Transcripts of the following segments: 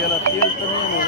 याला तेल कमी आहे ना.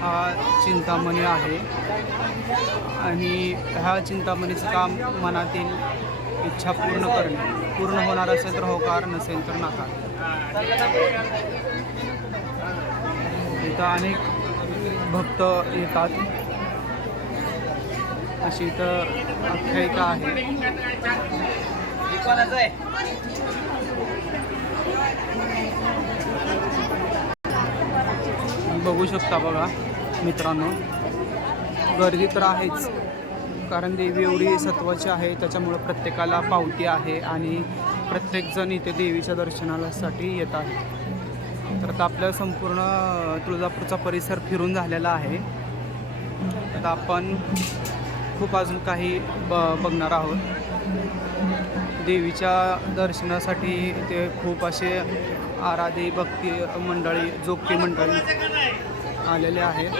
हा चिंतामणी आहे आणि ह्या चिंतामणीचं काम मनातील इच्छा पूर्ण होणार असेल तर होकार, नसेल तर नकार. इथं अनेक भक्त येतात अशी इथं आख्यायिका आहे. बघू शकता बघा मित्रांनो, गर्दी तर आहेच, कारण देवी एवढी सत्वाची आहे, त्याच्यामुळं प्रत्येकाला पावती आहे आणि प्रत्येकजण इथे देवीच्या दर्शनासाठी येत आहे. तर आता आपल्या संपूर्ण तुळजापूरचा परिसर फिरून झालेला आहे. आता आपण खूप अजून काही बघणार आहोत. देवीच्या दर्शनासाठी इथे खूप असे आराधी भक्ती मंडळी, जोगती मंडळी आलेले आहेत.